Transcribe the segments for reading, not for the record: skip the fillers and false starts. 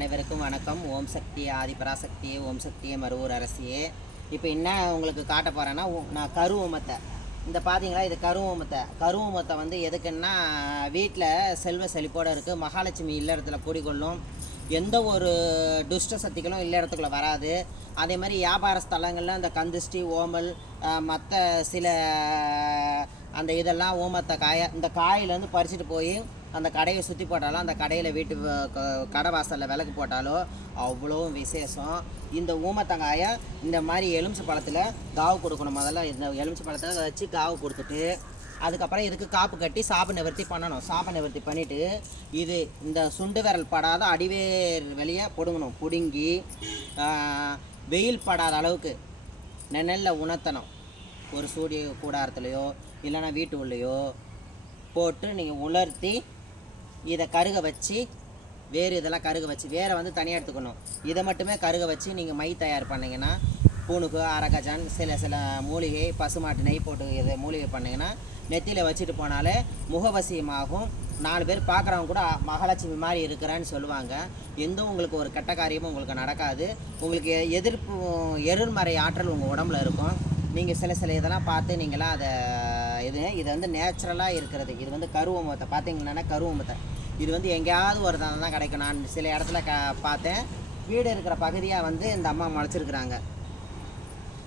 அனைவருக்கும் வணக்கம். ஓம் சக்தி ஆதிபராசக்தியே, ஓம் சக்தியே மருவூர் அரசியே. இப்போ என்ன உங்களுக்கு காட்ட போகிறேன்னா, நான் கருவமத்தை இந்த பார்த்தீங்களா, இது கருவமத்தை வந்து எதுக்குன்னா, வீட்டில் செல்வ செழிப்போடு இருக்குது. மகாலட்சுமி இல்லறத்துல குடிகொள்ளும். எந்த ஒரு துஷ்ட சக்திகளும் இல்லறத்துக்குள்ளே வராது. அதே மாதிரி வியாபார ஸ்தலங்களில் அந்த கந்திஷ்டி ஓமல் மற்ற சில அந்த இதெல்லாம் ஊமத்தை இந்த காயிலேருந்து பறிச்சுட்டு போய் அந்த கடையை சுற்றி போட்டாலும், அந்த கடையில் வீட்டு கடை வாசலில் விளக்கு போட்டாலோ அவ்வளோ விசேஷம். இந்த ஊமத்தங்காயை இந்த மாதிரி எலுமிச்சை பழத்தில் காவு கொடுக்கணும். முதல்ல இந்த எலுமிச்சை பழத்தை வச்சு காவு கொடுத்துட்டு, அதுக்கப்புறம் இதுக்கு காப்பு கட்டி சாப நிவர்த்தி பண்ணணும். சாப நிவர்த்தி பண்ணிவிட்டு, இது இந்த சுண்டு விரல் படாத அடிவேர் வெளியே பிடுங்கணும். பிடுங்கி வெயில் படாத அளவுக்கு நெல்லில் உணர்த்தணும். ஒரு சூரிய கூடாரத்துலையோ இல்லைன்னா வீட்டு உள்ளேயோ போட்டு நீங்கள் உலர்த்தி இதை கருக வச்சு, வேறு இதெல்லாம் கருக வச்சு, வேரை வந்து தனியாக எடுத்துக்கணும். இதை மட்டுமே கருக வச்சு நீங்கள் மை தயார் பண்ணிங்கன்னா, பூணுக்கு அரகஜான் சில மூலிகை பசுமாட்டு நெய் போட்டு இதை மூலிகை பண்ணிங்கன்னா நெத்தியில் வச்சுட்டு போனாலே முகவசியமாகும். 4 பேர் பார்க்குறவங்க கூட மகாலட்சுமி மாதிரி இருக்கிறான்னு சொல்லுவாங்க. எந்த உங்களுக்கு ஒரு கெட்ட காரியமும் உங்களுக்கு நடக்காது. உங்களுக்கு எதிர்மறை ஆற்றல் உங்கள் உடம்புல இருக்கும். நீங்கள் சில இதெல்லாம் பார்த்து நீங்களாம் அதை இது வந்து நேச்சுரலாக இருக்கிறது. இது வந்து கருவமத்தை பார்த்தீங்கன்னா, கருவமத்தை இது வந்து எங்கேயாவது ஒரு தான் கிடைக்கும். நான் சில இடத்துல பார்த்தேன். வீடு இருக்கிற பகுதியாக வந்து இந்த அம்மா முளைச்சிருக்கிறாங்க.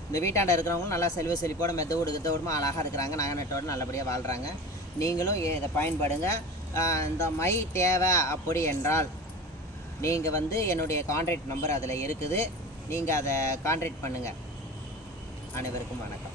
இந்த வீட்டாண்ட இருக்கிறவங்களும் நல்லா செல்வ செழிப்போடு மெத்தோடுமா அழகாக இருக்கிறாங்க. நகை நட்டோடு நல்லபடியாக வாழ்கிறாங்க. நீங்களும் இதை பயன்படுங்க. இந்த மை தேவை அப்படி என்றால் நீங்கள் வந்து என்னுடைய கான்டாக்ட் நம்பர் அதில் இருக்குது. நீங்கள் அதை கான்டாக்ட் பண்ணுங்கள். அனைவருக்கும் வணக்கம்.